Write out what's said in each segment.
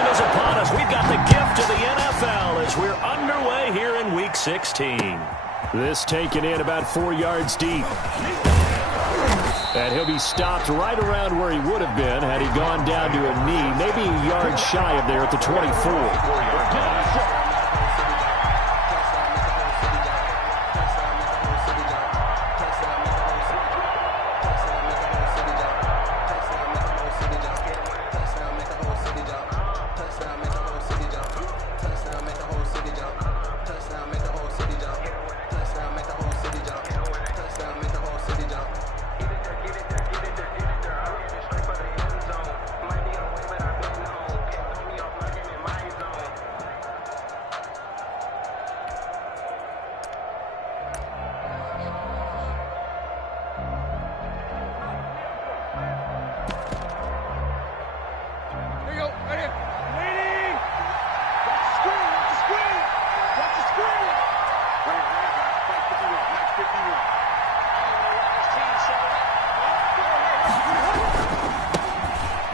season is upon us. We've got the gift of the NFL as we're underway here in Week 16. This taken in about 4 yards deep. And he'll be stopped right around where he would have been had he gone down to a knee, maybe a yard shy of there at the 24. 4-yard line.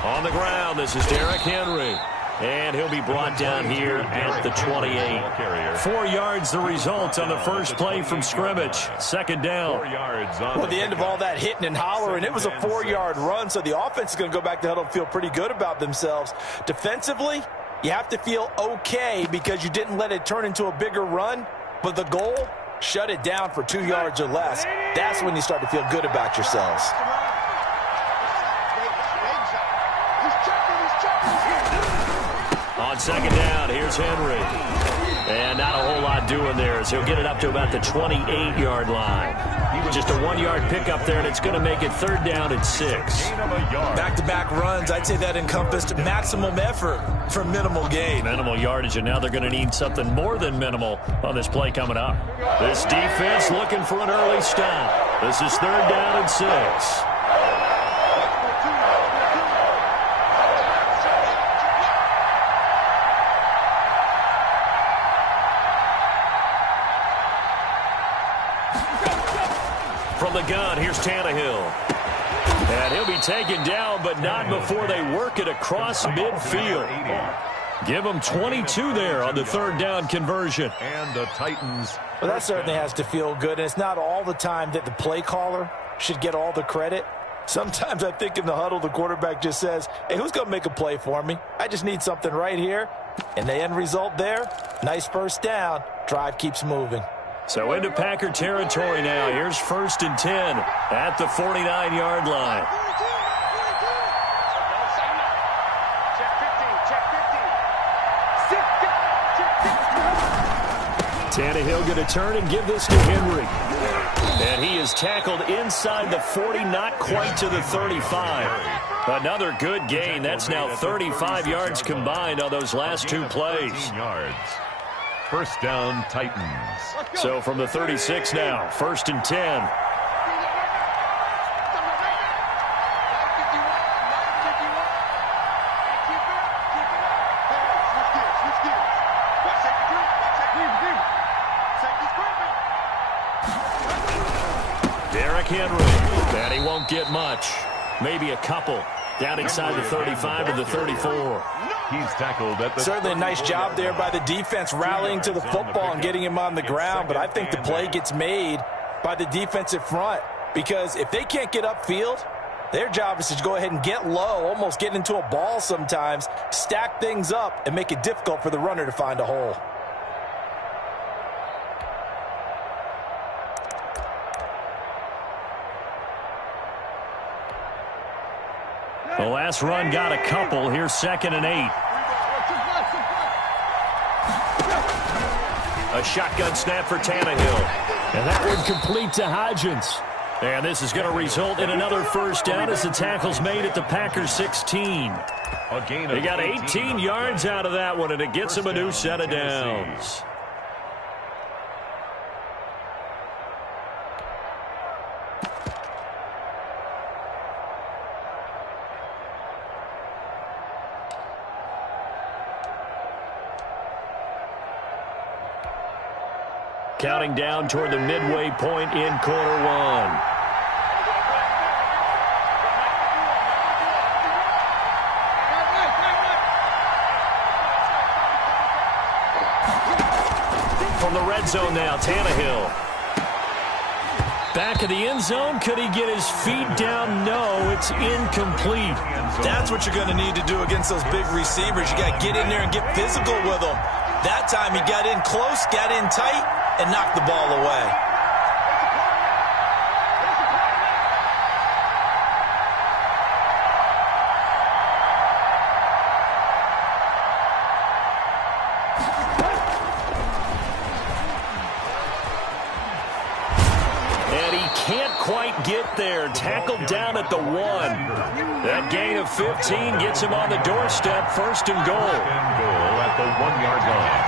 On the ground, this is Derrick Henry. And he'll be brought down here at the 28. 4 yards the result on the first play from scrimmage. Second down. 4 yards on the end of all that hitting and hollering, it was a 4-yard run, so the offense is going to go back to huddle and feel pretty good about themselves. Defensively, you have to feel okay because you didn't let it turn into a bigger run, but the goal, shut it down for 2 yards or less. That's when you start to feel good about yourselves. On second down, here's Henry. And not a whole lot doing there as he'll get it up to about the 28-yard line. Just a 1-yard pickup there, and it's going to make it 3rd down and 6. Back-to-back runs, I'd say that encompassed maximum effort for minimal gain. Minimal yardage, and now they're going to need something more than minimal on this play coming up. This defense looking for an early stop. This is 3rd down and 6. From the gun, here's Tannehill. And he'll be taken down, but not before they work it across midfield. Give them 22 there on the 3rd down conversion. And the Titans. Well, that certainly has to feel good, and it's not all the time that the play caller should get all the credit. Sometimes I think in the huddle, the quarterback just says, hey, who's going to make a play for me? I just need something right here. And the end result there, nice first down. Drive keeps moving. So into Packer territory now. Here's 1st and 10 at the 49-yard line. Tannehill going to turn and give this to Henry. And he is tackled inside the 40, not quite to the 35. Another good gain. That's now 35 yards combined on those last 2 plays. 13 yards. First down, Titans. So from the 36 now, 1st and 10. Derrick Henry, and he won't get much. Maybe a couple. Down inside the 35 to the 34. He's tackled at the certainly a nice job there by the defense rallying to the football and getting him on the ground, but I think the play gets made by the defensive front because if they can't get upfield, their job is to go ahead and get low, almost get into a ball sometimes, stack things up, and make it difficult for the runner to find a hole. The last run got a couple. Here's 2nd and 8. A shotgun snap for Tannehill. And that one complete to Hodgins. And this is going to result in another first down as the tackle's made at the Packers 16. They got 18 yards out of that one, and it gets them a new set of downs. Counting down toward the midway point in quarter one. from the red zone now. Tannehill. Back of the end zone. Could he get his feet down? No, it's incomplete. That's what you're going to need to do against those big receivers. You got to get in there and get physical with them. That time he got in close, got in tight, and knocked the ball away. Get there, tackled down at the 1. That gain of 15 gets him on the doorstep, first and goal. At the 1-yard line.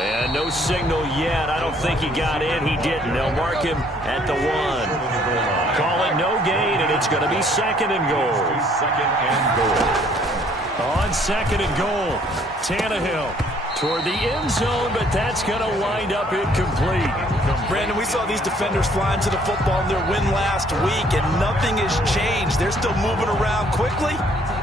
And no signal yet. I don't think he got in. He didn't. They'll mark him at the 1. Call it no gain, and it's going to be second and goal. Second and goal. On second and goal, Tannehill toward the end zone, but that's going to wind up incomplete. Brandon, we saw these defenders flying to the football in their win last week, and nothing has changed. They're still moving around quickly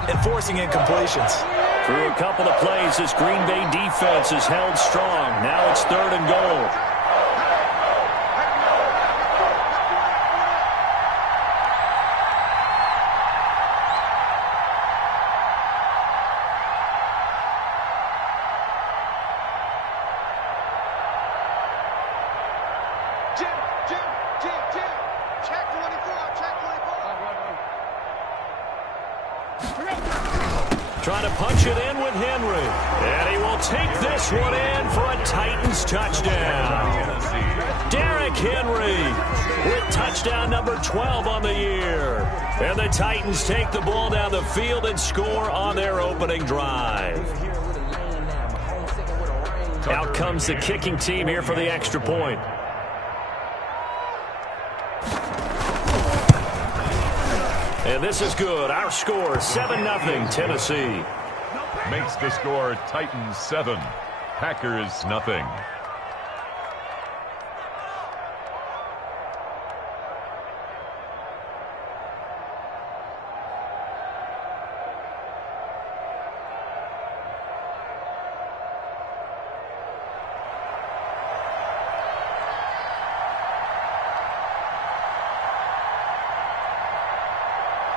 and forcing incompletions. Through a couple of plays, this Green Bay defense is held strong. Now it's third and goal. Trying to punch it in with Henry. And he will take this one in for a Titans touchdown. Derrick Henry with touchdown number 12 on the year. And the Titans take the ball down the field and score on their opening drive. Out comes the kicking team here for the extra point. And this is good. Our score, 7-0, Tennessee. Makes the score Titans 7, Packers nothing.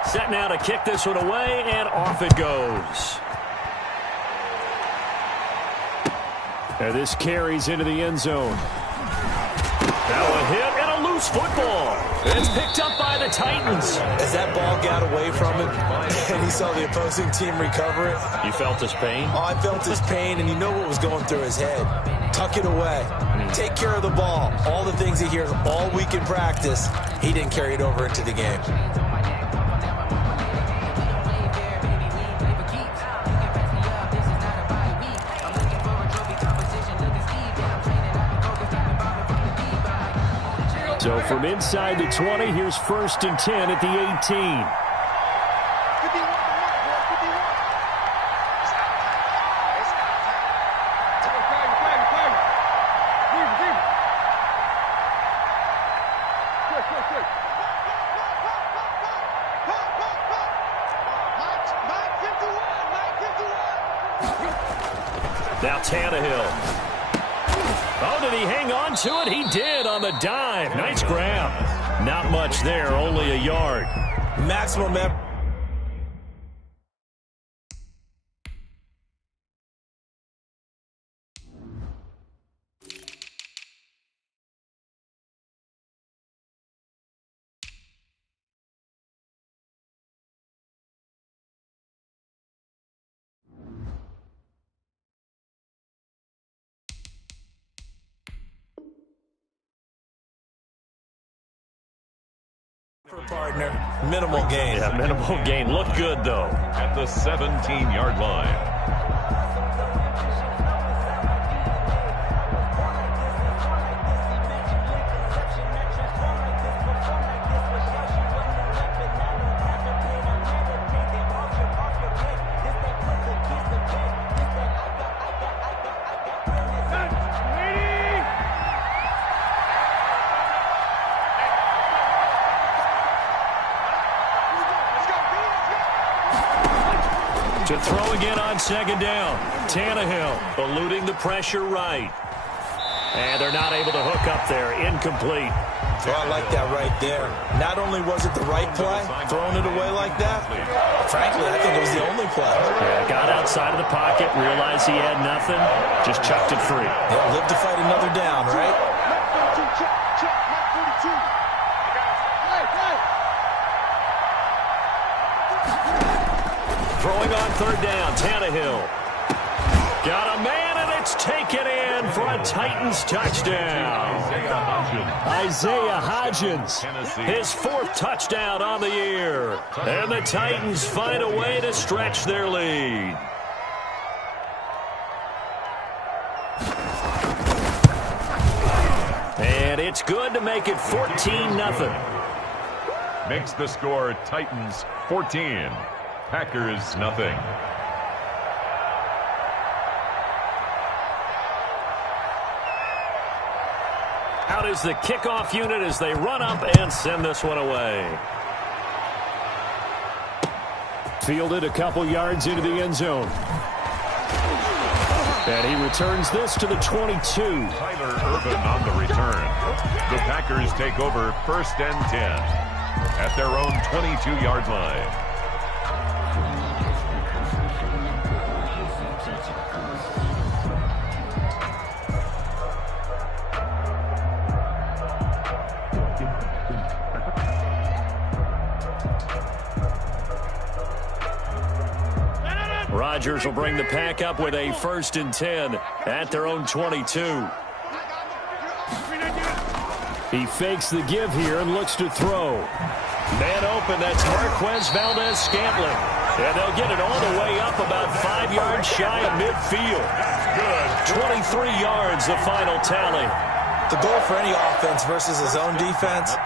Set now to kick this one away, and off it goes. And this carries into the end zone. Now a hit and a loose football. It's picked up by the Titans. As that ball got away from him and he saw the opposing team recover it. You felt his pain? Oh, I felt his pain, and you know what was going through his head. Tuck it away. Take care of the ball. All the things he hears all week in practice, he didn't carry it over into the game. So from inside the 20, here's 1st and 10 at the 18. Now Tannehill. Oh, did he hang on to it? He did on the dive. Nice grab. Not much there, only a yard. Maximum effort. Partner, minimal gain. Yeah, minimal gain. Looked good, though. At the 17-yard line. To throw again on second down. Tannehill eluding the pressure right. And they're not able to hook up there. Incomplete. Oh, I like that right there. Not only was it the right play, throwing it away like that, frankly, I think it was the only play. Yeah, got outside of the pocket, realized he had nothing, just chucked it free. Yeah, live to fight another down, right? Throwing on third down, Tannehill. Got a man, and it's taken in for a Titans touchdown. Isaiah Hodgins, his fourth touchdown on the year. And the Titans find a way to stretch their lead. And it's good to make it 14-0. Makes the score Titans 14, Packers nothing. Out is the kickoff unit as they run up and send this one away. Fielded a couple yards into the end zone. And he returns this to the 22. Tyler Ervin on the return. The Packers take over 1st and 10 at their own 22-yard line. Rodgers will bring the pack up with a 1st and 10 at their own 22. He fakes the give here and looks to throw. Man open, that's Marquez Valdez-Scantling. And they'll get it all the way up about 5 yards shy of midfield. Good. 23 yards, the final tally. The goal for any offense versus his own defense,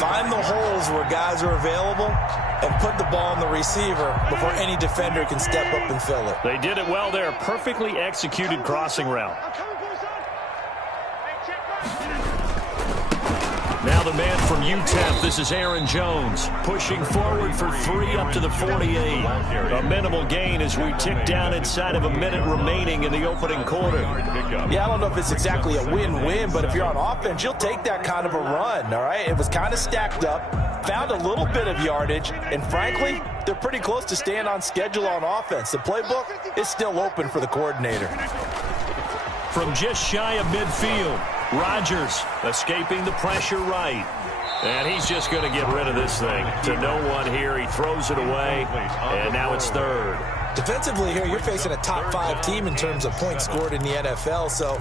find the holes where guys are available and put the ball in the receiver before any defender can step up and fill it. They did it well there. Perfectly executed crossing route. Now the man from UTEP, this is Aaron Jones, pushing forward for 3 up to the 48. A minimal gain as we tick down inside of a minute remaining in the opening quarter. Yeah, I don't know if it's exactly a win-win, but if you're on offense, you'll take that kind of a run, all right? It was kind of stacked up, found a little bit of yardage, and frankly, they're pretty close to staying on schedule on offense. The playbook is still open for the coordinator. From just shy of midfield, Rodgers escaping the pressure right. And he's just going to get rid of this thing. To no one here, he throws it away, and now it's 3rd. Defensively here, you're facing a top 5 team in terms of points scored in the NFL. So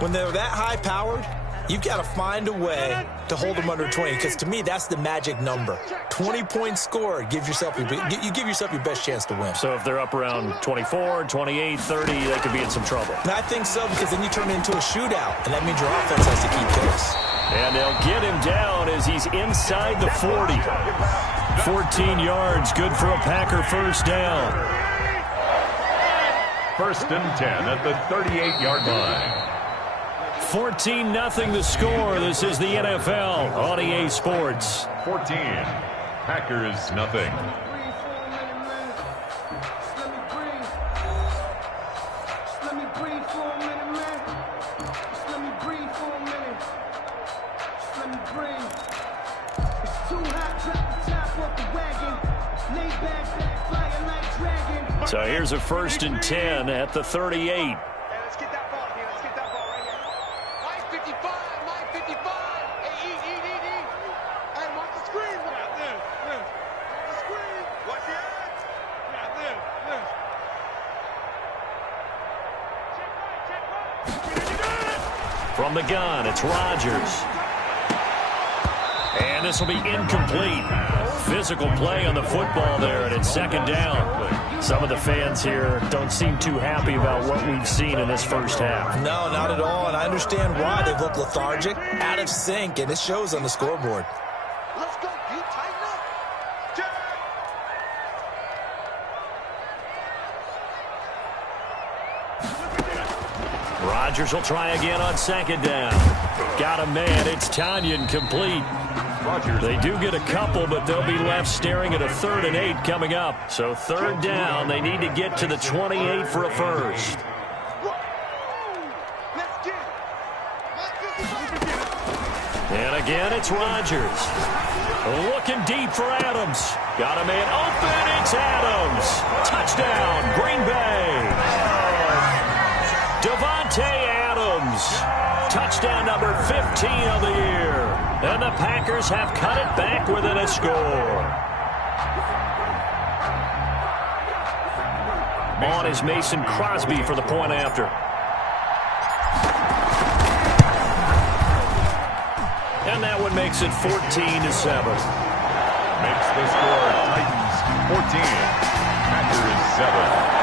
when they're that high-powered, you've got to find a way to hold them under 20, because to me, that's the magic number. 20 points scored, you give yourself your best chance to win. So if they're up around 24, 28, 30, they could be in some trouble. And I think so, because then you turn it into a shootout, and that means your offense has to keep pace. And they'll get him down as he's inside the 40. 14 yards, good for a Packer 1st down. 1st and 10 at the 38-yard line. 14-0 the score. This is the NFL on EA Sports. 14, Packers nothing. So here's a 1st and 10 at the 38. From the gun, it's Rodgers. And this will be incomplete. Physical play on the football there, and it's 2nd down. Some of the fans here don't seem too happy about what we've seen in this 1st half. No, not at all, and I understand why. They look lethargic, out of sync, and it shows on the scoreboard. Let's go. You tighten up. Rodgers will try again on 2nd down. Got a man. It's Tanyan complete. They do get a couple, but they'll be left staring at a 3rd and 8 coming up. So 3rd down, they need to get to the 28 for a first. And again, it's Rodgers. Looking deep for Adams. Got a man open. It's Adams. Touchdown, Green Bay. Devontae Adams. Touchdown number 15 of the year. And the Packers have cut it back within a score. On is Mason Crosby for the point after. And that one makes it 14-7. Makes the score Titans 14, Packers 7.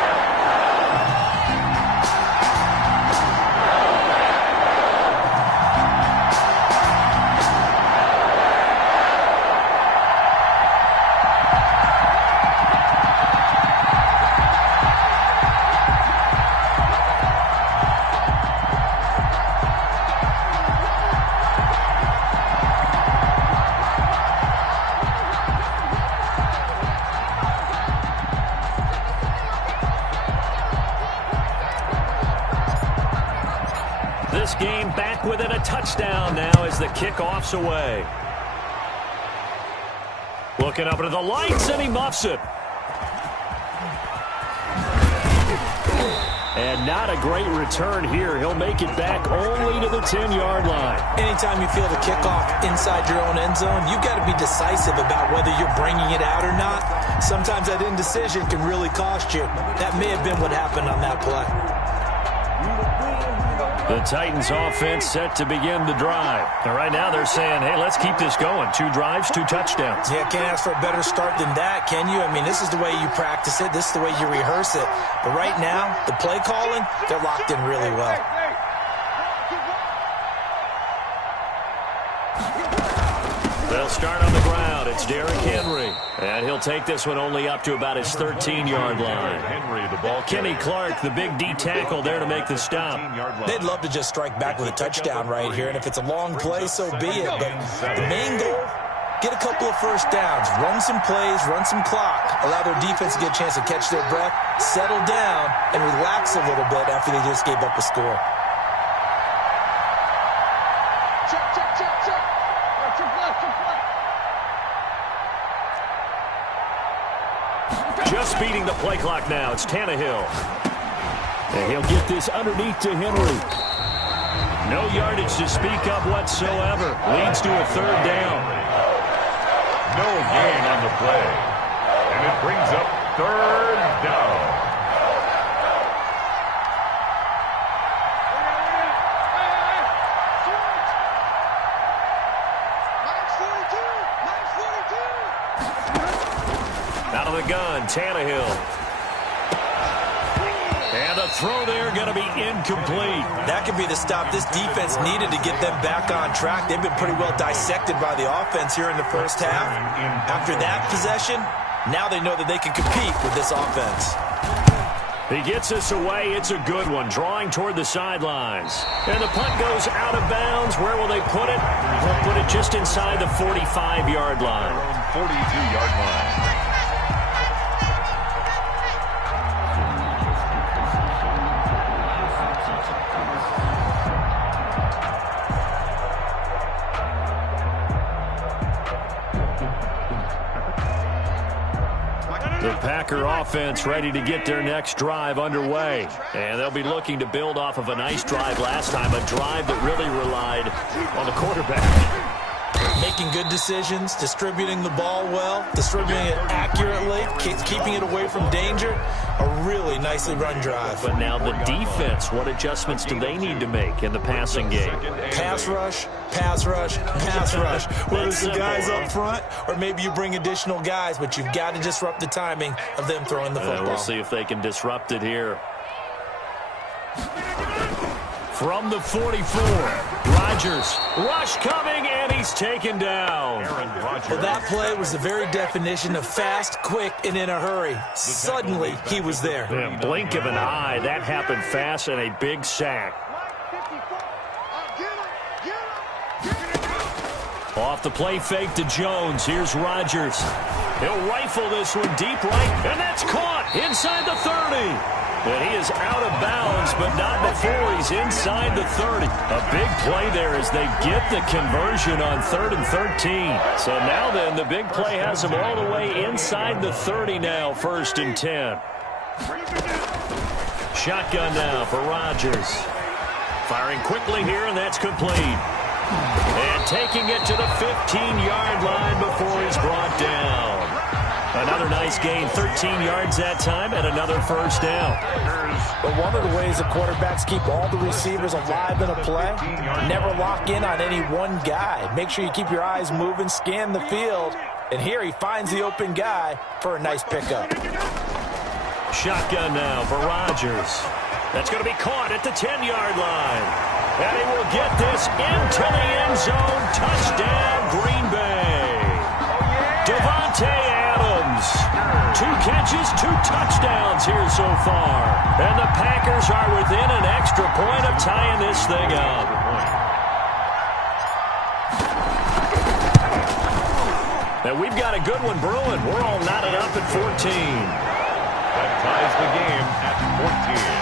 This game back within a touchdown now as the kickoff's away. Looking up into the lights, and he muffs it. And not a great return here. He'll make it back only to the 10-yard line. Anytime you feel the kickoff inside your own end zone, you've got to be decisive about whether you're bringing it out or not. Sometimes that indecision can really cost you. That may have been what happened on that play. The Titans offense set to begin the drive. And right now they're saying, hey, let's keep this going. 2 drives, 2 touchdowns. Yeah, can't ask for a better start than that, can you? I mean, this is the way you practice it. This is the way you rehearse it. But right now, the play calling, they're locked in really well. They'll start on the ground. It's Derrick Henry. And he'll take this one only up to about his 13-yard line. Kenny Clark, the big D tackle there to make the stop. They'd love to just strike back with a touchdown right here. And if it's a long play, so be it. But the main goal, get a couple of first downs, run some plays, run some clock, allow their defense to get a chance to catch their breath, settle down, and relax a little bit after they just gave up a score. Just beating the play clock now. It's Tannehill. And he'll get this underneath to Henry. No yardage to speak of whatsoever. Leads to a 3rd down. No gain on the play. And it brings up 3rd down. Out of the gun, Tannehill. And the throw there going to be incomplete. That could be the stop this defense needed to get them back on track. They've been pretty well dissected by the offense here in the first half. After that possession, now they know that they can compete with this offense. He gets this away. It's a good one. Drawing toward the sidelines. And the punt goes out of bounds. Where will they put it? They'll put it just inside the 45-yard line. 42-yard line. The Packer offense ready to get their next drive underway. And they'll be looking to build off of a nice drive last time, a drive that really relied on the quarterback. Making good decisions, distributing the ball well, distributing it accurately, keeping it away from danger. A really nicely run drive. But now the defense, what adjustments do they need to make in the passing game? Pass rush, pass rush, pass rush. Whether it's the guys up front or maybe you bring additional guys, but you've got to disrupt the timing of them throwing the football. We'll see if they can disrupt it here. From the 44, Rodgers, rush coming, and he's taken down. Well, that play was the very definition of fast, quick, and in a hurry. Suddenly, he was there. Yeah, blink of an eye, that happened fast, and a big sack. Off the play fake to Jones. Here's Rodgers. He'll rifle this one deep right, and that's caught inside the 30. And he is out of bounds, but not before he's inside the 30. A big play there as they get the conversion on 3rd and 13. So now then, the big play has him all the way inside the 30 now, 1st and 10. Shotgun now for Rodgers. Firing quickly here, and that's complete. And taking it to the 15-yard line before he's brought down. Another nice gain, 13 yards that time, and another 1st down. But one of the ways the quarterbacks keep all the receivers alive in a play, never lock in on any one guy. Make sure you keep your eyes moving, scan the field, and here he finds the open guy for a nice pickup. Shotgun now for Rodgers. That's going to be caught at the 10-yard line. And he will get this into the end zone. Touchdown, Green Bay. Devontae Adams. 2 catches, 2 touchdowns here so far. And the Packers are within an extra point of tying this thing up. And we've got a good one brewing. We're all knotted up at 14. That ties the game at 14.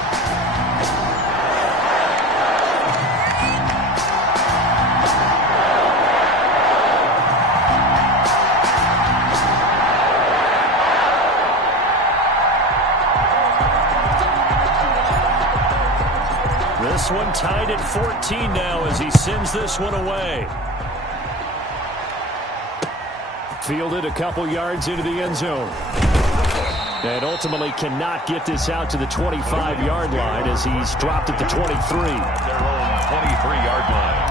This one tied at 14 now as he sends this one away. Fielded a couple yards into the end zone. And ultimately cannot get this out to the 25-yard line as he's dropped at the 23. At their own 23-yard line.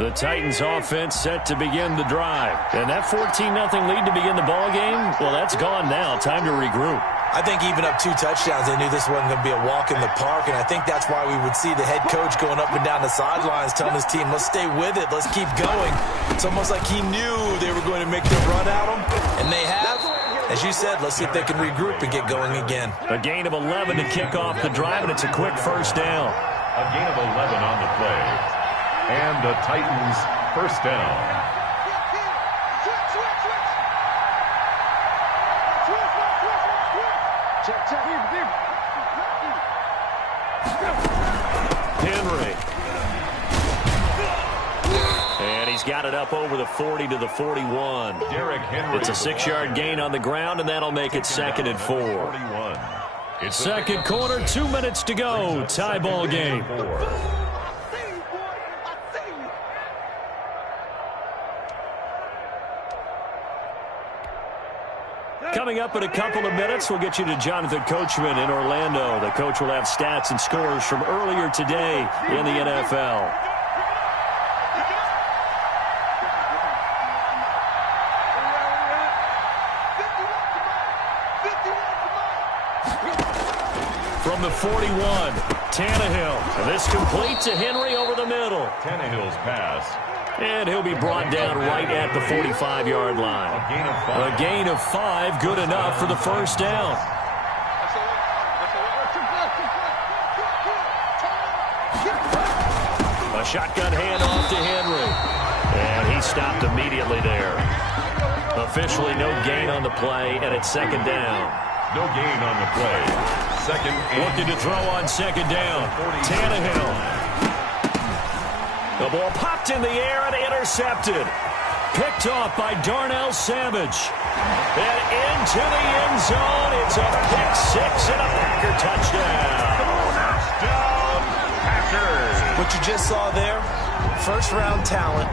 The Titans offense set to begin the drive. And that 14-0 lead to begin the ball game, well, that's gone now. Time to regroup. I think even up 2 touchdowns, they knew this wasn't going to be a walk in the park, and I think that's why we would see the head coach going up and down the sidelines telling his team, let's stay with it, let's keep going. It's almost like he knew they were going to make the run at him, and they have. As you said, let's see if they can regroup and get going again. A gain of 11 to kick off the drive, and it's a quick 1st down. A gain of 11 on the play. And the Titans' 1st down. Henry. And he's got it up over the 40 to the 41. Derrick Henry. It's a 6-yard gain on the ground, and that'll make it 2nd and 4. 41. Second quarter, 2 minutes to go. Tie ball game. Coming up in a couple of minutes, we'll get you to Jonathan Coachman in Orlando. The coach will have stats and scores from earlier today in the NFL. From the 41, Tannehill. And this complete to Henry over the middle. Tannehill's pass. And he'll be brought down right at the 45-yard line. A gain of 5, good enough for the 1st down. A shotgun handoff to Henry. And he stopped immediately there. Officially no gain on the play, and it's 2nd down. No gain on the play. 2nd and looking to throw on 2nd down. Tannehill. The ball popped in the air and intercepted. Picked off by Darnell Savage. And into the end zone. It's a pick 6 and a Packer touchdown. touchdown, Packers. What you just saw there, 1st-round talent,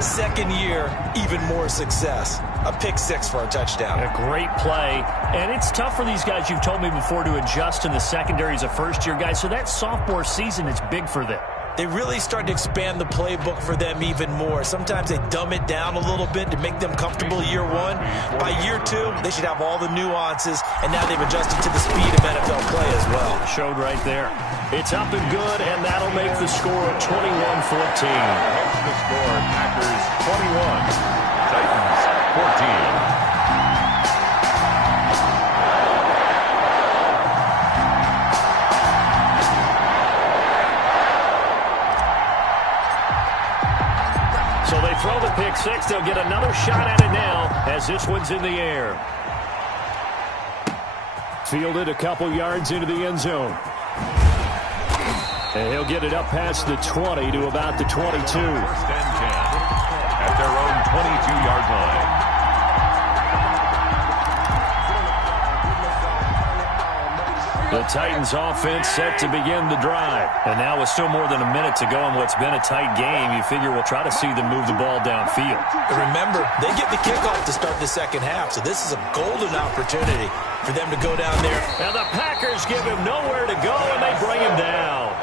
2nd year, even more success. A pick 6 for a touchdown. A great play. And it's tough for these guys, you've told me before, to adjust in the secondary as a first-year guy. So that sophomore season is big for them. they really start to expand the playbook for them even more. Sometimes they dumb it down a little bit to make them comfortable year one. By year two, they should have all the nuances, and now they've adjusted to the speed of NFL play as well. Showed right there. It's up and good, and that'll make the score 21-14. The score, Packers 21, Titans 14. So they throw the pick six. They'll get another shot at it now as this one's in the air. Fielded a couple yards into the end zone. And he'll get it up past the 20 to about the 22. First and 10 at their own 22-yard line. The Titans offense set to begin the drive. And now with still more than a minute to go in what's been a tight game, you figure we'll try to see them move the ball downfield. And remember, they get the kickoff to start the second half, so this is a golden opportunity for them to go down there. And the Packers give him nowhere to go, and they bring him down.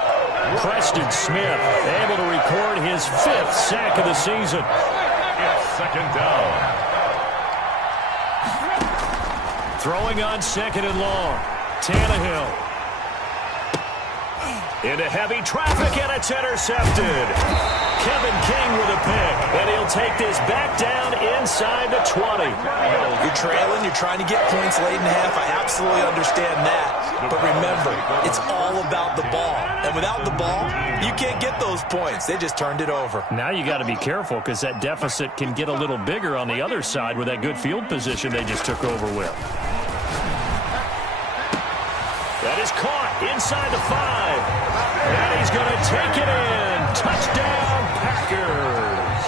Preston Smith able to record his 5th sack of the season. It's second down. Throwing on second and long. Tannehill. Into heavy traffic, and it's intercepted. Kevin King with a pick, and he'll take this back down inside the 20. You're trailing, you're trying to get points late in half. I absolutely understand that. But remember, it's all about the ball. And without the ball, you can't get those points. They just turned it over. Now you got to be careful because that deficit can get a little bigger on the other side with that good field position they just took over with. That is caught inside the 5. And he's going to take it in. Touchdown, Packers.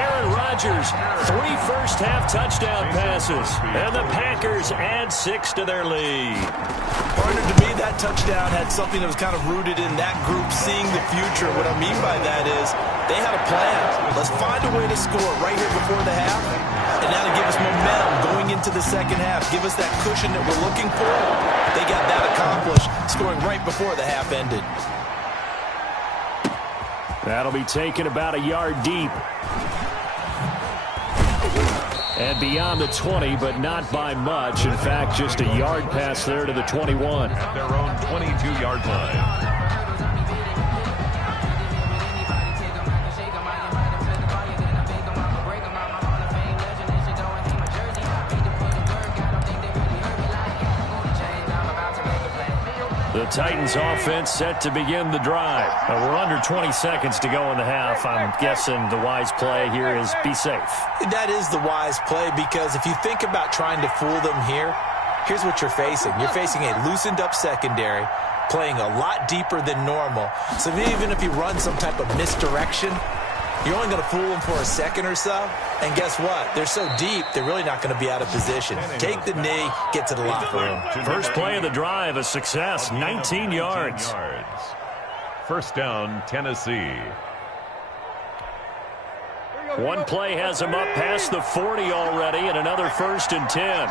Aaron Rodgers, 3 first-half touchdown passes. And the Packers add 6 to their lead. Partner, to me, that touchdown had something that was kind of rooted in that group seeing the future. What I mean by that is they had a plan. Let's find a way to score right here before the half. And now to give us momentum going into the second half. Give us that cushion that we're looking for. They got that accomplished, scoring right before the half ended. That'll be taken about a yard deep. And beyond the 20, but not by much. In fact, just a yard pass there to the 21. At their own 22-yard line. The Titans offense set to begin the drive. We're under 20 seconds to go in the half. I'm guessing the wise play here is be safe. That is the wise play because if you think about trying to fool them here, here's what you're facing. You're facing a loosened up secondary, playing a lot deeper than normal. So even if you run some type of misdirection, you're only going to fool them for a second or so. And guess what? They're so deep, they're really not going to be out of position. Take the knee, get to the locker room. First play of the drive, a success, 19 yards. First down, Tennessee. One play has him up past the 40 already, and another 1st and 10.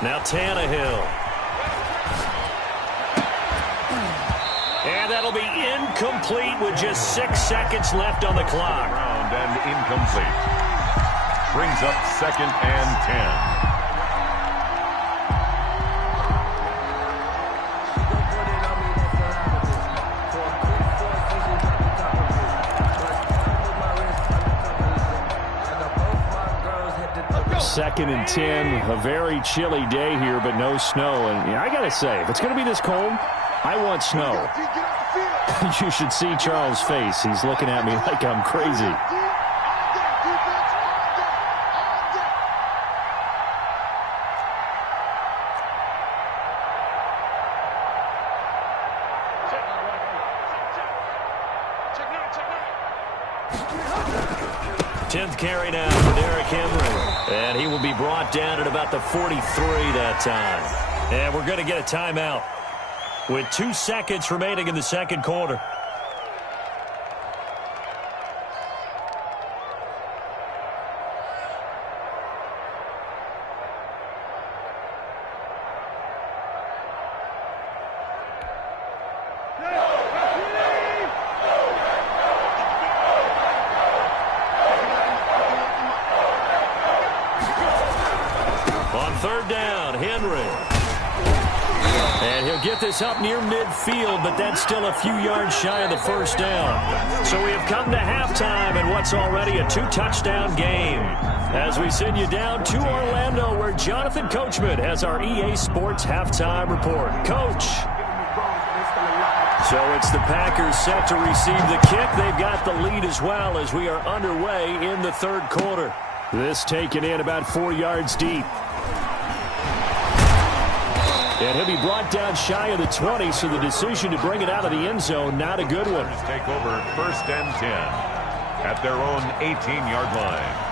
Now Tannehill. And that'll be incomplete with just 6 seconds left on the clock. Round and incomplete. Brings up 2nd and 10. Second and 10, a very chilly day here, but no snow. And I got to say, if it's going to be this cold, I want snow. You should see Charles' face. He's looking at me like I'm crazy. Tenth carry now for Derrick Henry. And he will be brought down at about the 43 that time. And we're going to get a timeout with 2 seconds remaining in the second quarter. third down, Henry. And he'll get this up near midfield, but that's still a few yards shy of the first down. So we have come to halftime in what's already a 2-touchdown game. As we send you down to Orlando, where Jonathan Coachman has our EA Sports halftime report. Coach. So it's the Packers set to receive the kick. They've got the lead as well as we are underway in the third quarter. This taken in about 4 yards deep. And he'll be brought down shy of the 20, so the decision to bring it out of the end zone, not a good one. Take over first and 10 at their own 18-yard line.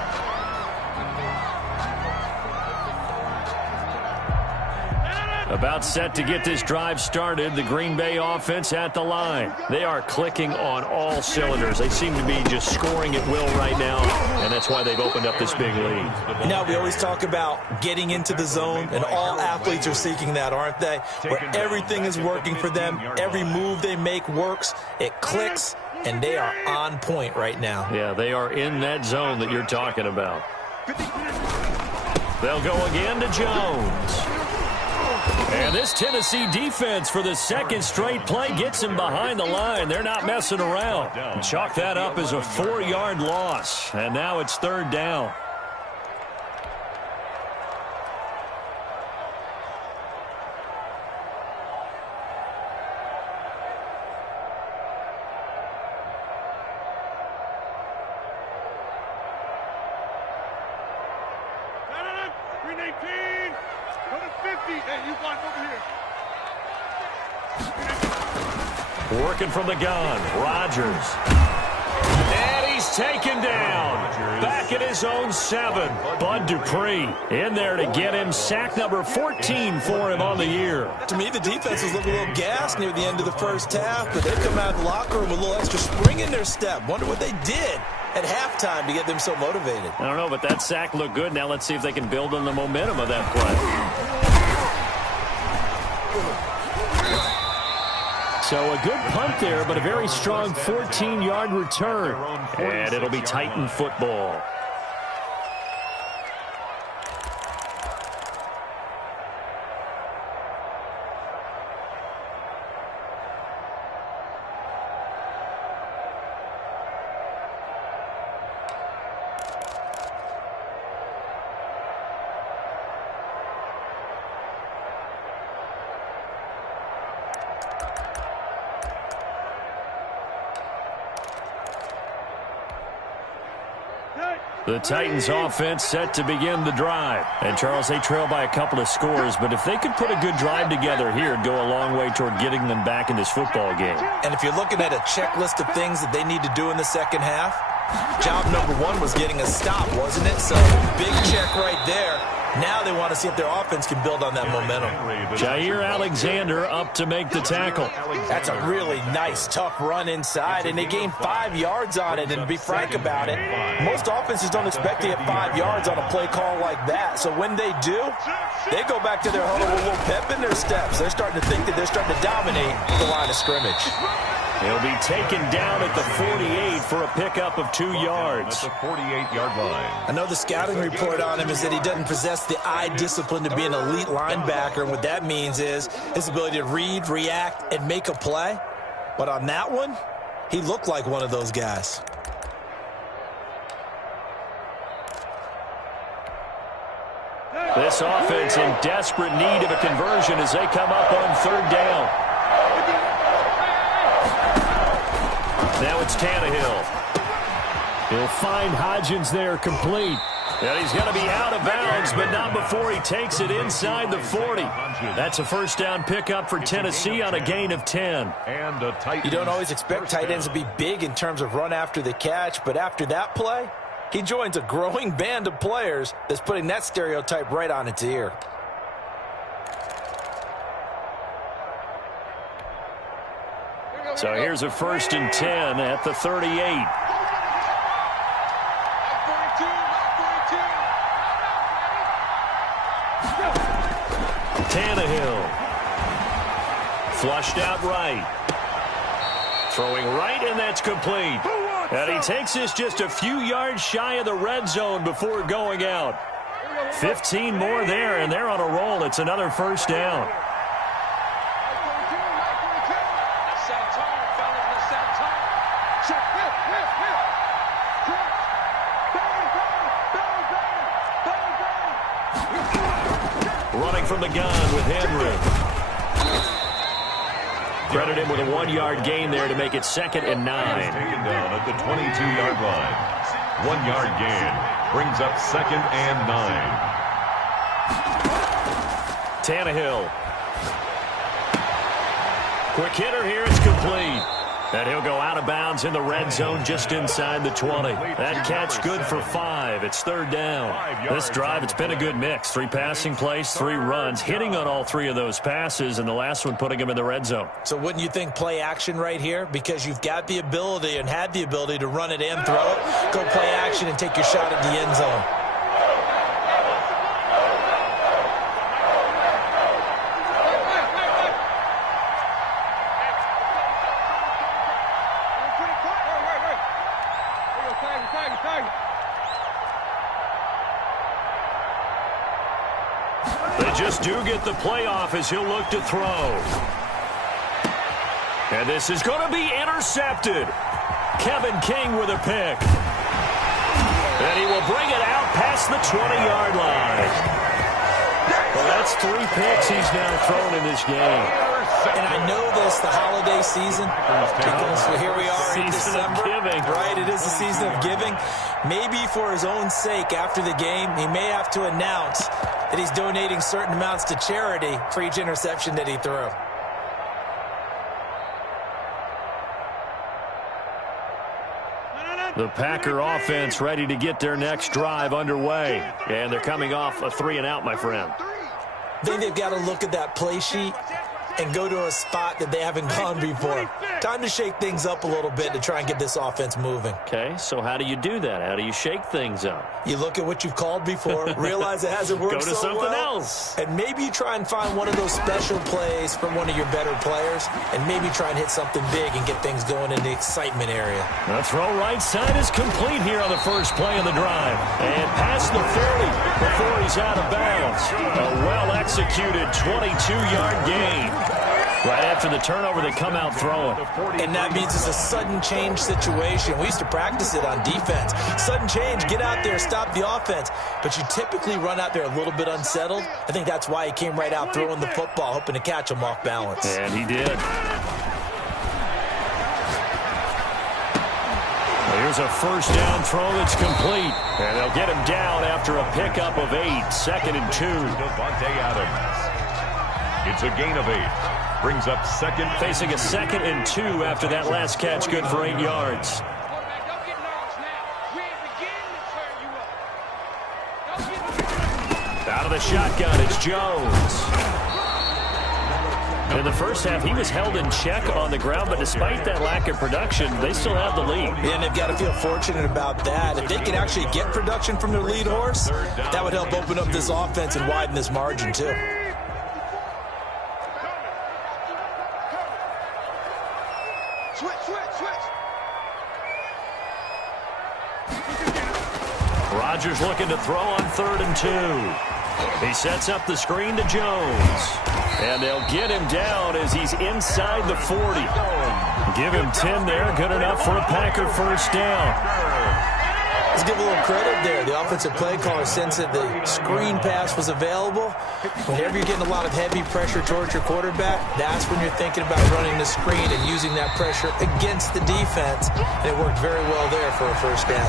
About set to get this drive started, the Green Bay offense at the line. They are clicking on all cylinders. They seem to be just scoring at will right now, and that's why they've opened up this big lead. Now, we always talk about getting into the zone, and all athletes are seeking that, aren't they? Where everything is working for them, every move they make works, it clicks, and they are on point right now. Yeah, they are in that zone that you're talking about. They'll go again to Jones. And this Tennessee defense for the second straight play gets him behind the line. They're not messing around. Chalk that up as a 4-yard loss. And now it's third down. Working from the gun, Rodgers. And he's taken down. Back at his own 7. Bud Dupree in there to get him sack number 14 for him on the year. To me, the defense was looking a little gassed near the end of the first half, but they come out of the locker room with a little extra spring in their step. Wonder what they did at halftime to get them so motivated. I don't know, but that sack looked good. Now let's see if they can build on the momentum of that play. So a good punt there, but a very strong 14-yard return. And it'll be Titan football. The Titans offense set to begin the drive. And, Charles, they trail by a couple of scores, but if they could put a good drive together here, it'd go a long way toward getting them back in this football game. And if you're looking at a checklist of things that they need to do in the second half, job number 1 was getting a stop, wasn't it? So, big check right there. Now they want to see if their offense can build on that momentum. Jair Alexander up to make the tackle. That's a really nice, tough run inside, and they gained 5 yards on it. And to be frank about it, most offenses don't expect to get 5 yards on a play call like that. So when they do, they go back to their huddle with a little pep in their steps. They're starting to think that they're starting to dominate the line of scrimmage. He'll be taken down at the 48 for a pickup of 2 yards. At the 48-yard line. I know the scouting report on him is that he doesn't possess the eye discipline to be an elite linebacker, and what that means is his ability to read, react, and make a play. But on that one, he looked like one of those guys. This offense in desperate need of a conversion as they come up on third down. Now it's Tannehill. He'll find Hodgins there complete. And he's going to be out of bounds, but not before he takes it inside the 40. That's a first down pickup for Tennessee on a gain of 10. You don't always expect tight ends to be big in terms of run after the catch, but after that play, he joins a growing band of players that's putting that stereotype right on its ear. So here's a 1st and 10 at the 38. Tannehill. Flushed out right. Throwing right, and that's complete. And he takes this just a few yards shy of the red zone before going out. 15 more there, and they're on a roll. It's another first down. Running from the gun with Henry. Credit him with a 1-yard gain there to make it 2nd and 9. Taken down at the 22-yard line. 1-yard gain brings up 2nd and 9. Tannehill. Quick hitter here. It's complete. And he'll go out of bounds in the red zone just inside the 20. That catch good for 5. It's 3rd down. This drive, it's been a good mix. 3 passing plays, 3 runs, hitting on all 3 of those passes, and the last one putting him in the red zone. So wouldn't you think play action right here? Because you've got the ability and had the ability to run it and throw it. Go play action and take your shot at the end zone. They just do get the playoff as he'll look to throw. And this is going to be intercepted. Kevin King with a pick. And he will bring it out past the 20-yard line. Well, that's 3 picks he's now thrown in this game. And I know this, the holiday season, because here we are in December. Right, it is the season of giving. Maybe for his own sake, after the game, he may have to announce that he's donating certain amounts to charity for each interception that he threw. The Packer offense ready to get their next drive underway. And they're coming off a 3-and-out, my friend. I think they've got to look at that play sheet and go to a spot that they haven't gone before. Time to shake things up a little bit to try and get this offense moving. Okay, so how do you do that? How do you shake things up? You look at what you've called before, realize it hasn't worked so well. Go to something else. And maybe you try and find one of those special plays from one of your better players, and maybe try and hit something big and get things going in the excitement area. The throw right side is complete here on the first play of the drive. And past the 30 before he's out of bounds. A well-executed 22-yard gain. Right after the turnover, they come out throwing. And that means it's a sudden change situation. We used to practice it on defense. Sudden change, get out there, stop the offense. But you typically run out there a little bit unsettled. I think that's why he came right out throwing the football, hoping to catch him off balance. And he did. Here's a first down throw that's complete. And they'll get him down after a pickup of 8. 2nd and 2. Devontae Adams. It's a gain of 8. Brings up 2nd. Facing a 2nd and 2 after that last catch, good for 8 yards. Out of the shotgun, it's Jones. In the first half, he was held in check on the ground, but despite that lack of production, they still have the lead. And they've got to feel fortunate about that. If they can actually get production from their lead horse, that would help open up this offense and widen this margin, too. Rodgers looking to throw on 3rd and 2. He sets up the screen to Jones. And they'll get him down as he's inside the 40. Give him 10 there. Good enough for a Packer first down. Let's give a little credit there. The offensive play caller sensed that the screen pass was available. Whenever you're getting a lot of heavy pressure towards your quarterback, that's when you're thinking about running the screen and using that pressure against the defense. And it worked very well there for a first down.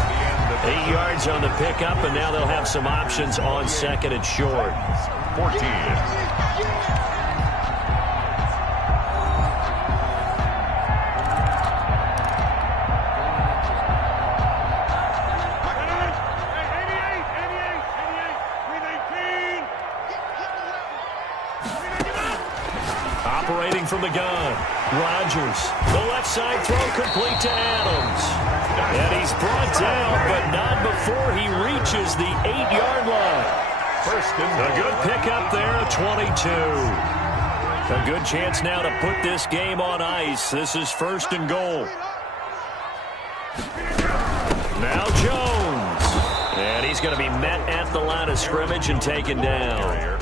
8 yards on the pickup, and now they'll have some options on 2nd and short. 14. Operating from the gun, Rodgers. The left side throw complete to Adams. And he's brought down, but not before he reaches the 8-yard line. A good pickup there at 22. A good chance now to put this game on ice. This is 1st and goal. Now Jones. And he's he's going to be met at the line of scrimmage and taken down.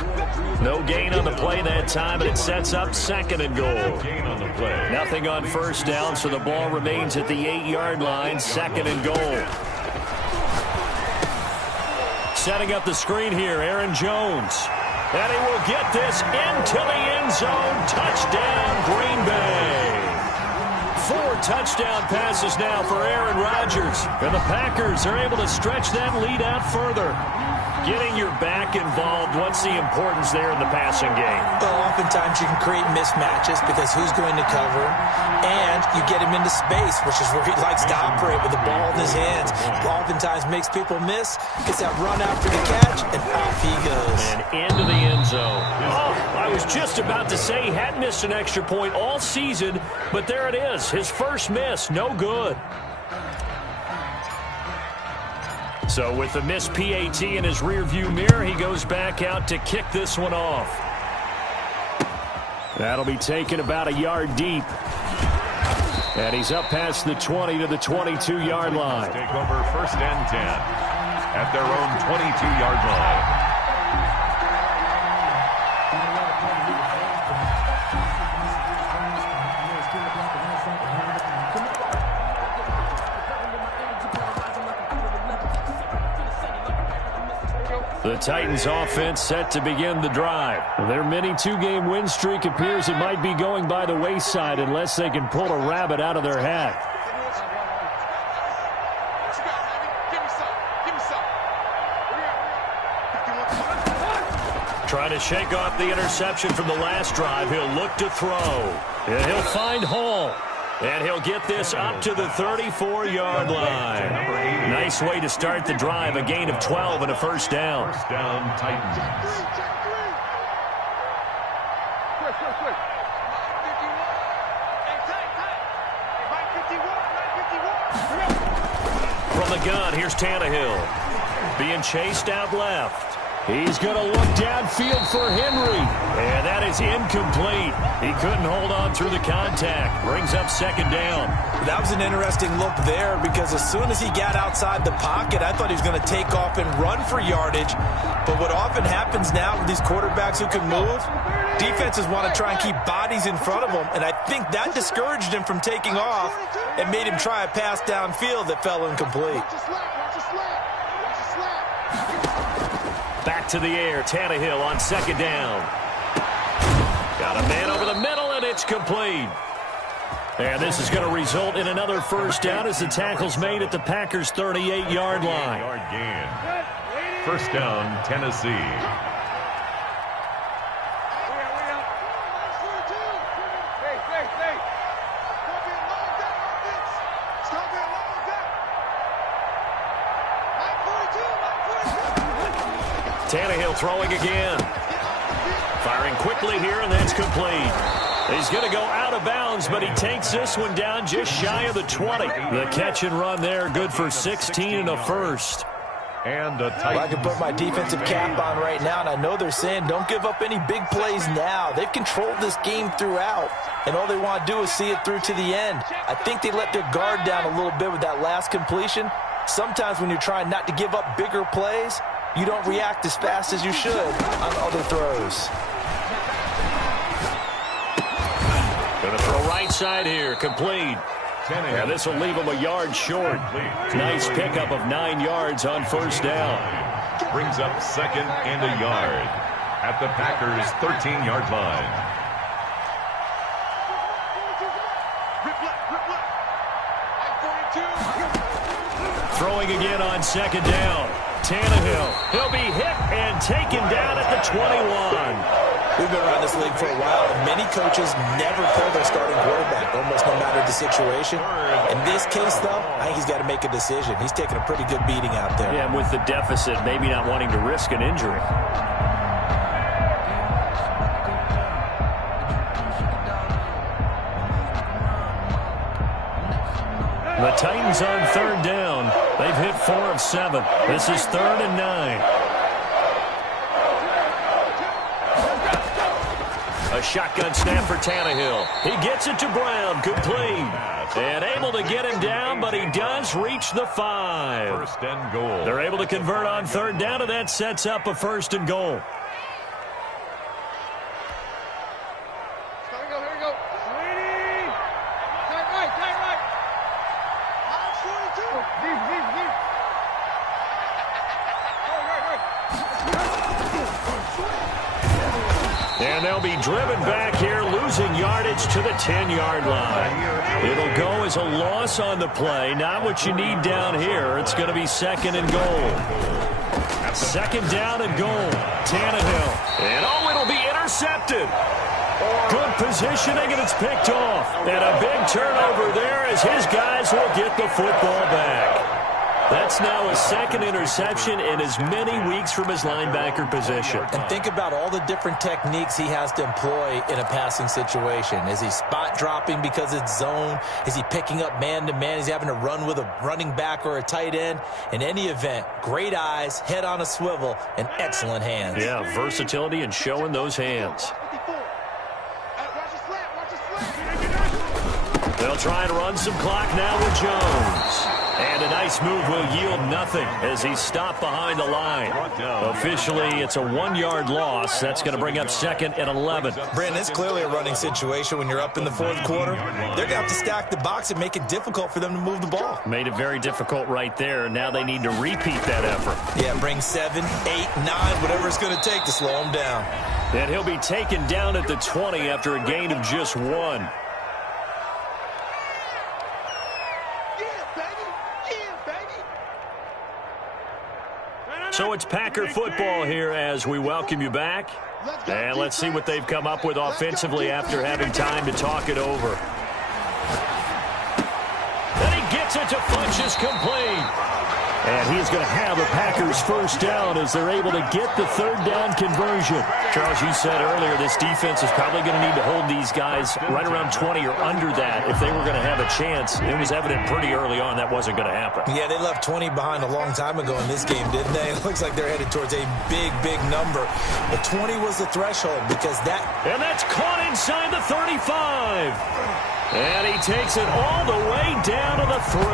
No gain on the play that time, and it sets up 2nd and goal. Nothing on first down, so the ball remains at the 8-yard line, 2nd and goal. Setting up the screen here, Aaron Jones. And he will get this into the end zone. Touchdown, Green Bay. 4 touchdown passes now for Aaron Rodgers. And the Packers are able to stretch that lead out further. Getting your back involved, what's the importance there in the passing game? Well, oftentimes you can create mismatches because who's going to cover him, and you get him into space, which is where he likes to operate with the ball in his hands. Oftentimes makes people miss, gets that run after the catch, and off he goes. And into the end zone. Oh, I was just about to say he hadn't missed an extra point all season, but there it is. His first miss, no good. So with the missed PAT in his rearview mirror, he goes back out to kick this one off. That'll be taken about a yard deep. And he's up past the 20 to the 22-yard line. Take over 1st and 10 at their own 22-yard line. The Titans offense set to begin the drive. Their mini 2-game win streak appears it might be going by the wayside unless they can pull a rabbit out of their hat. Trying to shake off the interception from the last drive. He'll look to throw. And he'll find Hall. And he'll get this up to the 34-yard line. Nice way to start the drive. A gain of 12 and a first down. First down, Titans. From the gun, here's Tannehill. Being chased out left. He's going to look downfield for Henry. And that is incomplete. He couldn't hold on through the contact. Brings up 2nd down. That was an interesting look there because as soon as he got outside the pocket, I thought he was going to take off and run for yardage. But what often happens now with these quarterbacks who can move, defenses want to try and keep bodies in front of them. And I think that discouraged him from taking off and made him try a pass downfield that fell incomplete. Back to the air, Tannehill on 2nd down. Got a man over the middle, and it's complete. And this is going to result in another first down as the tackle's made at the Packers' 38-yard line. Yard gain. First down, Tennessee. Tannehill throwing again. Firing quickly here, and that's complete. He's going to go out of bounds, but he takes this one down just shy of the 20. The catch and run there, good for 16 and a first. And a Well, I can put my defensive cap on right now, and I know they're saying don't give up any big plays now. They've controlled this game throughout, and all they want to do is see it through to the end. I think they let their guard down a little bit with that last completion. Sometimes when you're trying not to give up bigger plays, you don't react as fast as you should on other throws. Going to throw right side here, complete. Yeah, this will leave him a yard short. Nice pickup of 9 yards on first down. Brings up 2nd and a yard at the Packers' 13-yard line. Throwing again on 2nd down. Tannehill. He'll be hit and taken down at the 21. We've been around this league for a while, and many coaches never pull their starting quarterback, almost no matter the situation. In this case, though, I think he's got to make a decision. He's taking a pretty good beating out there. Yeah, and with the deficit, maybe not wanting to risk an injury. The Titans on 3rd down. They've hit 4 of 7. This is 3rd and 9. A shotgun snap for Tannehill. He gets it to Brown, complete. And able to get him down, but he does reach the 5. First and goal. They're able to convert on third down, and that sets up a first and goal. Here we go. Tight right. High 42. And they'll be driven back here, losing yardage to the 10-yard line. It'll go as a loss on the play. Not what you need down here. It's going to be second and goal. Second down and goal. Tannehill. And it'll be intercepted. Good positioning, and it's picked off. And a big turnover there as his guys will get the football back. That's now a second interception in as many weeks from his linebacker position. And think about all the different techniques he has to employ in a passing situation. Is he spot dropping because it's zone? Is he picking up man-to-man? Is he having to run with a running back or a tight end? In any event, great eyes, head on a swivel, and excellent hands. Yeah, versatility and showing those hands. They'll try and run some clock now with Jones. And a nice move will yield nothing as he's stopped behind the line. Officially, it's a 1-yard loss. That's going to bring up second and 11. Brandon, it's clearly a running situation when you're up in the fourth quarter. They're going to have to stack the box and make it difficult for them to move the ball. Made it very difficult right there. Now they need to repeat that effort. Yeah, bring 7, 8, 9, whatever it's going to take to slow him down. And he'll be taken down at the 20 after a gain of just 1. So it's Packer football here as we welcome you back. And let's see what they've come up with offensively after having time to talk it over. Then he gets it to Funchess, complete. And he's going to have a Packers first down as they're able to get the third down conversion. Charles, you said earlier this defense is probably going to need to hold these guys right around 20 or under that if they were going to have a chance. It was evident pretty early on that wasn't going to happen. Yeah, they left 20 behind a long time ago in this game, didn't they? It looks like they're headed towards a big, big number. But 20 was the threshold because that... And that's caught inside the 35. And he takes it all the way down to the 3.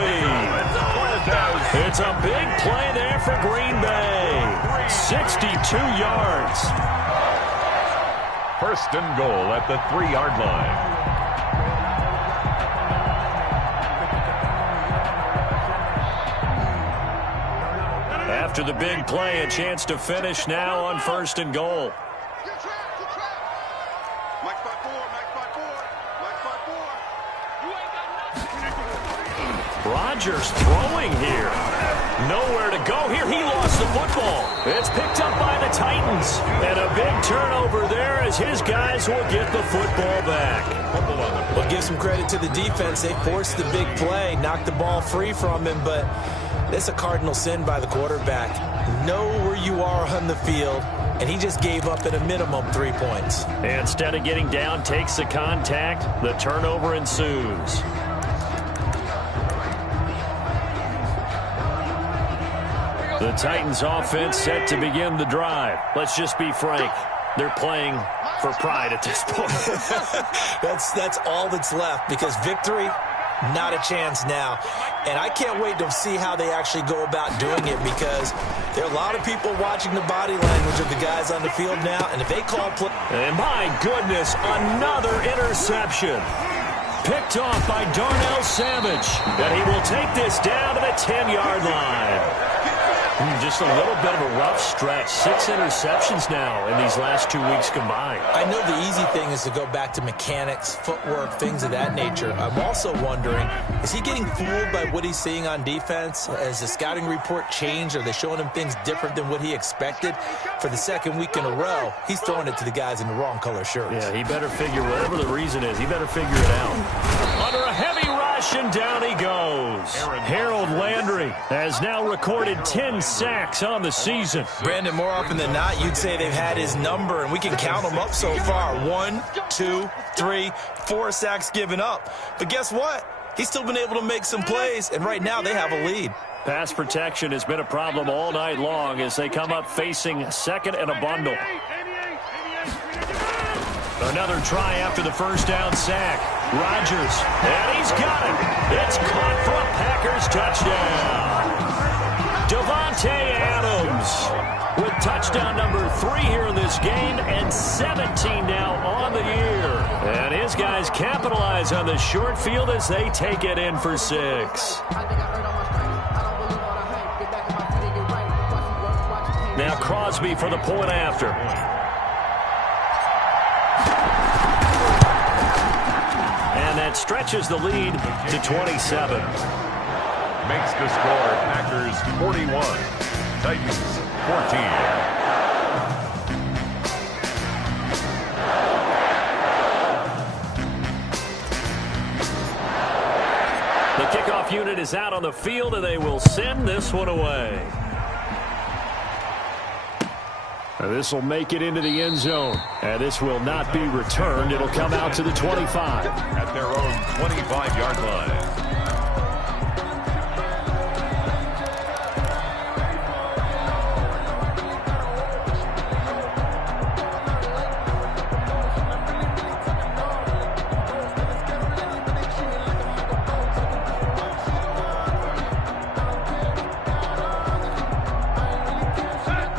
It's a big play there for Green Bay. 62 yards. First and goal at the 3-yard line. After the big play, a chance to finish now on first and goal. Rodgers throwing here. Nowhere to go here. He lost the football. It's picked up by the Titans. And a big turnover there as his guys will get the football back. Well, give some credit to the defense. They forced the big play, knocked the ball free from him, but it's a cardinal sin by the quarterback. Know where you are on the field, and he just gave up at a minimum 3 points. And instead of getting down, takes the contact. The turnover ensues. The Titans offense set to begin the drive. Let's just be frank. They're playing for pride at this point. That's all that's left because victory, not a chance now. And I can't wait to see how they actually go about doing it because there are a lot of people watching the body language of the guys on the field now. And if they call play... And my goodness, another interception. Picked off by Darnell Savage. And he will take this down to the 10-yard line. Just a little bit of a rough stretch. 6 interceptions now in these last 2 weeks combined. I know the easy thing is to go back to mechanics, footwork, things of that nature. I'm also wondering, is he getting fooled by what he's seeing on defense? Has the scouting report changed? Are they showing him things different than what he expected? For the second week in a row, he's throwing it to the guys in the wrong color shirts. Yeah, he better figure, whatever the reason is, he better figure it out. Under a heavy rush, and down he goes. Harold Landry has now recorded 10 sacks on the season. Brandon, more often than not, you'd say they've had his number, and we can count them up so far. 1, 2, 3, 4 sacks given up. But guess what? He's still been able to make some plays, and right now they have a lead. Pass protection has been a problem all night long as they come up facing second and a bundle. Another try after the first down sack. Rodgers, and he's got it. It's caught for a Packers touchdown. Davante Adams with touchdown number 3 here in this game and 17 now on the year. And his guys capitalize on the short field as they take it in for 6. Now Crosby for the point after. And that stretches the lead to 27. Makes the score Packers 41, Titans 14. The kickoff unit is out on the field, and they will send this one away. This will make it into the end zone. And this will not be returned. It'll come out to the 25. At their own 25-yard line.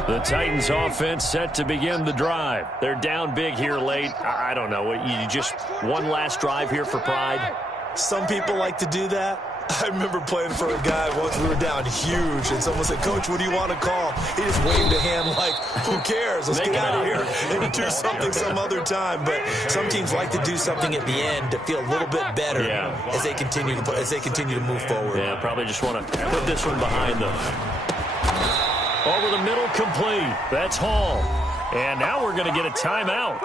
The Titans offense set to begin the drive. They're down big here late. I don't know. You just one last drive here for pride? Some people like to do that. I remember playing for a guy once we were down huge, and someone said, "Coach, what do you want to call?" He just waved a hand like, who cares? Let's get out of here and do something some other time. But some teams like to do something at the end to feel a little bit better as they continue to move forward. Yeah, probably just want to put this one behind them. Over the middle, complete. That's Hall. And now we're going to get a timeout.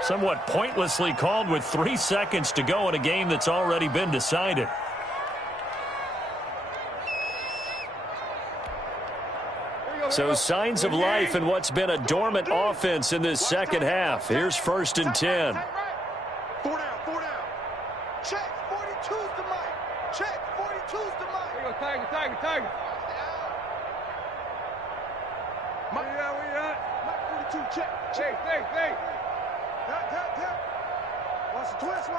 Somewhat pointlessly called with 3 seconds to go in a game that's already been decided. So signs of life in what's been a dormant offense in this second half. Here's 1st and 10. 4 down, 4 down. Check, 42's the mic. Check, 42's the mic. Here you go, Tiger. Where you at? Mike 42, check. Thank. Watch the twist.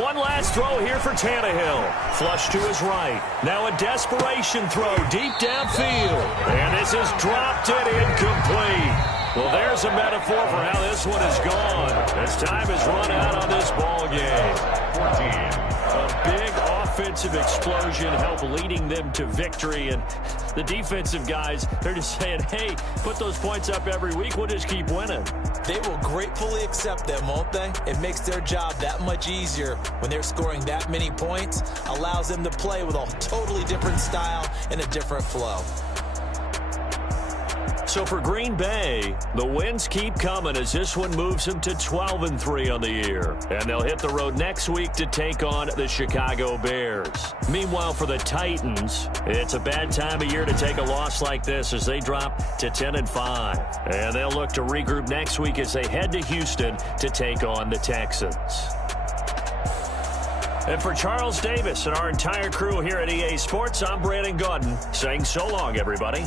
One last throw here for Tannehill. Flush to his right. Now a desperation throw deep downfield. And this is dropped it incomplete. Well, there's a metaphor for how this one is gone. As time has run out on this ball game. 14. A big offensive explosion helped leading them to victory. And the defensive guys, they're just saying, hey, put those points up every week. We'll just keep winning. They will gratefully accept them, won't they? It makes their job that much easier when they're scoring that many points. Allows them to play with a totally different style and a different flow. So for Green Bay, the wins keep coming as this one moves them to 12-3 on the year. And they'll hit the road next week to take on the Chicago Bears. Meanwhile, for the Titans, it's a bad time of year to take a loss like this as they drop to 10-5. And they'll look to regroup next week as they head to Houston to take on the Texans. And for Charles Davis and our entire crew here at EA Sports, I'm Brandon Gaudin saying so long, everybody.